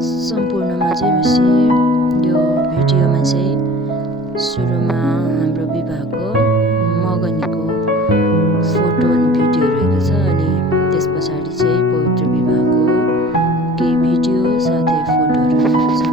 सम्पूर्णमा चाहिँ यो भिडियोमा चाहिँ सुरुमा हाम्रो विवाहको मगनीको फोटो अनि भिडियो रहेको छ अनि त्यस पछाडि चाहिँ पवित्र विवाहको केही भिडियो साथै फोटोहरू रहेको छ।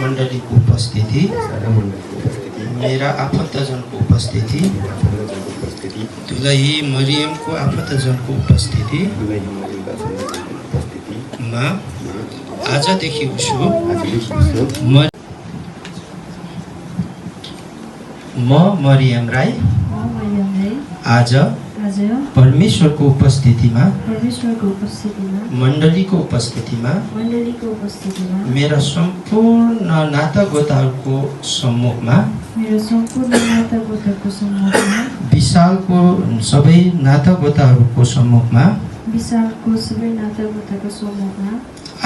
मण्डलीको उपस्थिति, मेरा आफन्तजनको उपस्थिति, दुलही मरियमको आफन्तजनको उपस्थितिमा आजदेखि उसो म मरियम राई आज परमेश्वरको उपस्थितिमा मण्डलीको उपस्थितिमा मेरा सम्पूर्ण नातागोताहरूको सम्मुखमा विशालको सबै नातागोताहरूको सम्मुखमा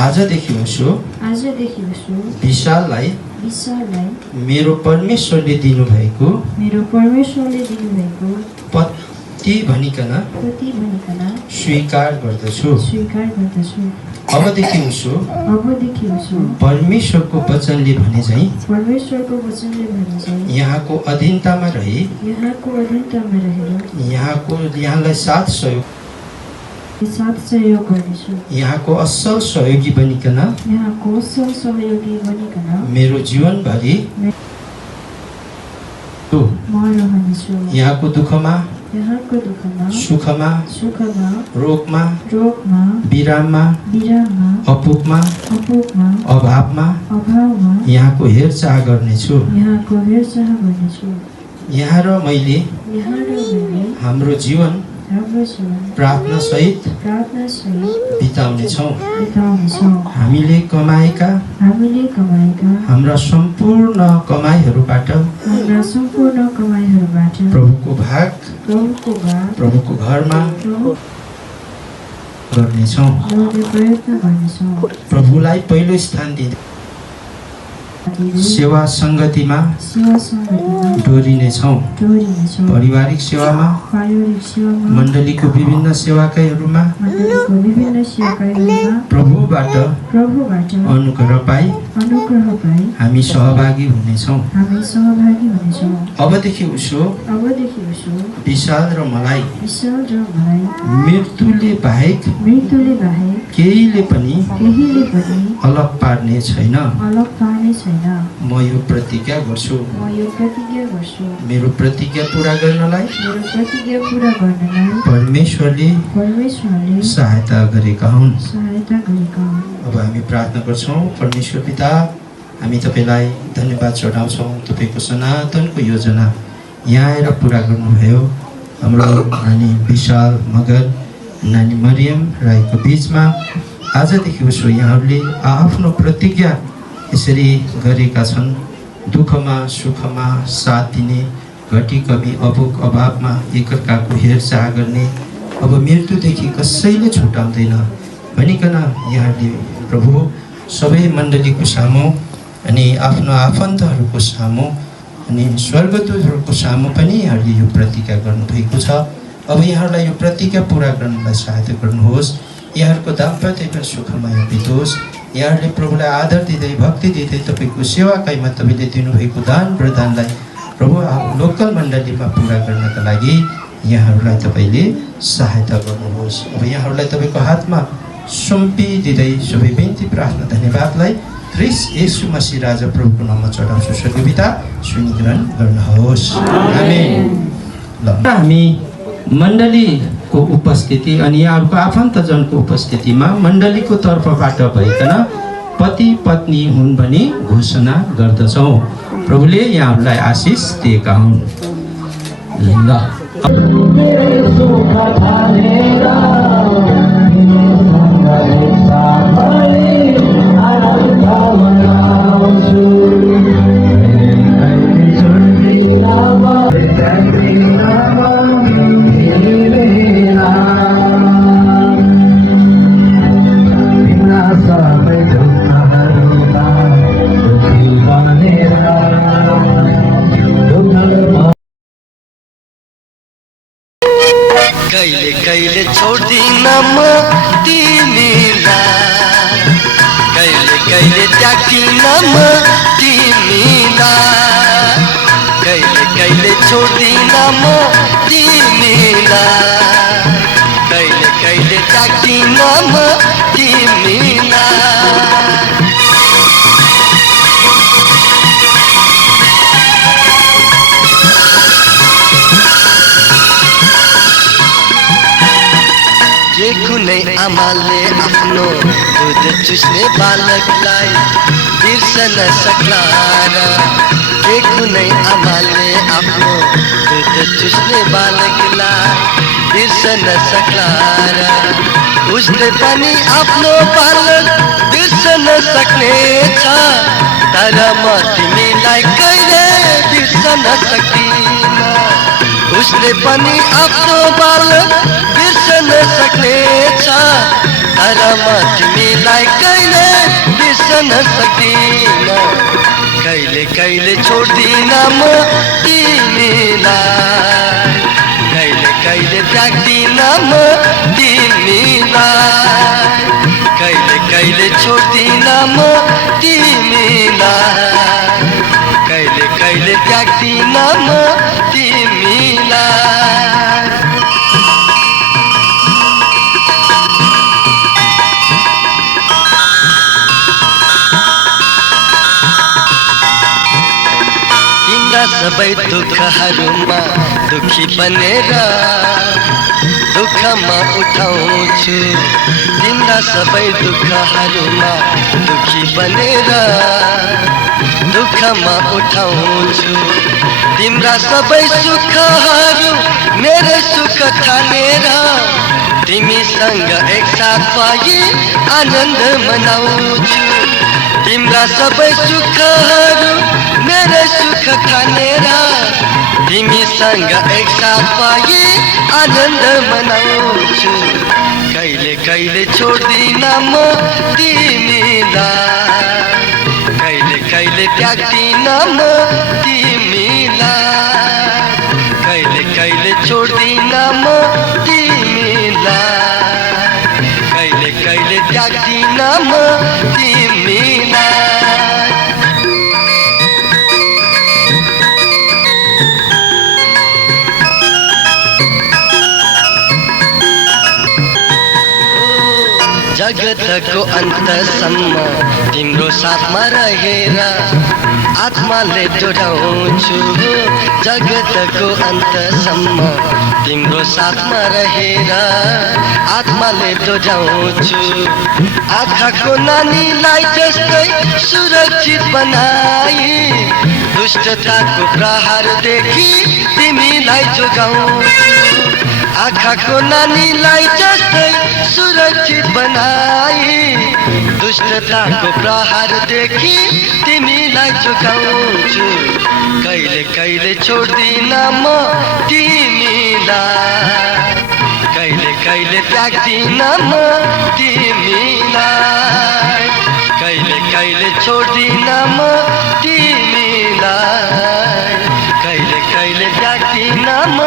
आजदेखि उसो विशाललाई मेरो परमेश्वरले दिनुभएको पति भनिकन स्वीकार गर्दछु। अबदेखि उसो परमेश्वरको वचनले भने चाहिँ यहाँको अधीनतामा रही यहाँलाई साथ सहयोग गर्नेछु। यहाँको असल सहयोगी बनिकन मेरो जीवनभरि यहाँको दुःखमा सुखमा रोगमा बिराममा अपुगमा अभावमा यहाँको हेरचाह गर्नेछु। यहाँ र मैले हाम्रो जीवन प्रार्थना सहित बिताउनेछौँ। हामीले कमाएका हाम्रा सम्पूर्ण कमाइहरूबाट प्रभुको भाग प्रभुको घरमा गर्नेछौँ। प्रभुलाई पहिलो स्थान दिँदै सेवा संगतिमा डोरिनेछौँ। पारिवारिक सेवामा मण्डलीको विभिन्न सेवाकाईहरूमा प्रभुबाट अनुग्रह पाई हामी सहभागी हुनेछौँ। अबदेखि उसो विशाल र मलाई मृत्युले बाहेक केहीले पनि अलग पार्ने छैन। म यो प्रतिज्ञा गर्छु मेरो प्रतिज्ञा पूरा गर्नलाई परमेश्वरले सहायता गरेका हुन्। अब हामी प्रार्थना गर्छौँ। परमेश्वर पिता, हामी तपाईलाई धन्यवाद चढाउँछौँ। तपाईको सनातनको योजना यहाँ आएर पूरा गर्नुभयो। हाम्रो नानी विशाल मगर नानी मरियम राईको बीचमा आजदेखि उसो यहाँहरूले आफ्नो प्रतिज्ञा यसरी गरेका छन्। दुःखमा सुखमा साथ दिने, घटी कमी अभोग अभावमा एकअर्काको हेरचाह गर्ने, अब मृत्युदेखि कसैले छुटाउँदैन भनिकन यहाँले प्रभु सबै मण्डलीको सामु अनि आफ्नो आफन्तहरूको सामु अनि स्वर्गदूतहरूको सामु पनि यहाँले यो प्रतिज्ञा गर्नुभएको छ। अब यहाँलाई यो प्रतिज्ञा पूरा गर्नलाई सहायता गर्नुहोस्। यहाँहरूको दाम्पत्य सुखमय बितोस्। यहाँहरूले प्रभुलाई आदर दिँदै भक्ति दिँदै तपाईँको सेवाकाईमा तपाईँले दिनुभएको दान प्रदानलाई प्रभु लोकल मण्डलीमा पूरा गर्नका लागि यहाँहरूलाई तपाईँले सहायता गर्नुहोस्। अब यहाँहरूलाई तपाईँको हातमा सुम्पिदिँदै सबै बिन्ती प्रार्थना धन्यवादलाई ख्रीष्ट येशू मसीह राजा प्रभुको नाममा चढाउँछु। स्वर्गीय पिता स्वीकृत गर्नुहोस्। आमेन। ल हामी मण्डलीको उपस्थिति अनि यहाँहरूको आफन्तजनको उपस्थितिमा मण्डलीको तर्फबाट भइकन पति पत्नी हुन् भनी घोषणा गर्दछौँ। प्रभुले यहाँहरूलाई आशिष दिएका हुन्। कहिले कहिले छोड्दिन म तिमीलाई, कहिले कहिले त्याग्दिन म तिमीलाई, कहिले कहिले छोड्दिन म तिमीलाई, कहिले कहिले त्याग्दिन म तिमीलाई। कुनै आमाले आफ्नो दुध चुस्ने बालकलाई बिर्सन सक्ला र के कुनै आमाले आफ्नो दुध चुस्ने बालकलाई बिर्सन सक्ला र उसले पनि आफ्नो बालक बिर्सन सक्नेछ तर म तिमीलाई कहिले बिर्सन सक्दिन उसले पनि आफ्नो बालक बिर्सन सक्नेछ तर म तिमीलाई कहिले बिर्सन सक्दिन कहिले कहिले छोड्दिन म तिमीलाई कहिले कहिले त्याग्दिन म तिमीलाई कहिले कहिले छोड्दिन म तिमीलाई कहिले कहिले त्याग्दिन म तिमीलाई तिम्रा सबै दुःखहरूमा दुखी बनेर दुःखमा उठाउँछु तिम्रा सबै दुःखहरूमा दुखी बनेर दुःखमा उठाउँछु तिम्रा सबै सुखहरू मेरो सुख ठानेर तिमीसँग एकसाथ पाई आनन्द मनाउँछु तिम्रा सबै सुखहरू मेरो सुख ठानेर तिमीसँग एकसाथ पाई आनन्द मनाउँछु कहिले कहिले छोड्दिन म तिमीलाई कहिले कहिले त्याग्दिन म तिमीलाई कहिले कहिले छोड्दिन म तिमीलाई कहिले कहिले त्याग्दिन म तिमीलाई जगतको अन्तसम्म तिम्रो साथमा रहेर आत्माले डोराउँछु जगतको अन्तसम्म तिम्रो साथमा रहेर आत्माले डोराउँछु आँखाको नानीलाई जस्तै सुरक्षित बनाई दुष्टताको प्रहारदेखि तिमीलाई जोगाउँछु आँखाको नानीलाई जस्तै सुरक्षित बनाई दुष्टताको प्रहारदेखि तिमीलाई जोगाउँछु कहिले कहिले छोड्दिन म तिमीलाई कहिले कहिले त्याग्दिन म तिमीलाई कहिले कहिले छोड्दिन म तिमीलाई कहिले कहिले त्याग्दिन म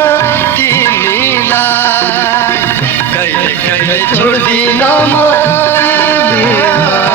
तिमीलाई कहिले कहिले छोड्दिन म तिमीलाई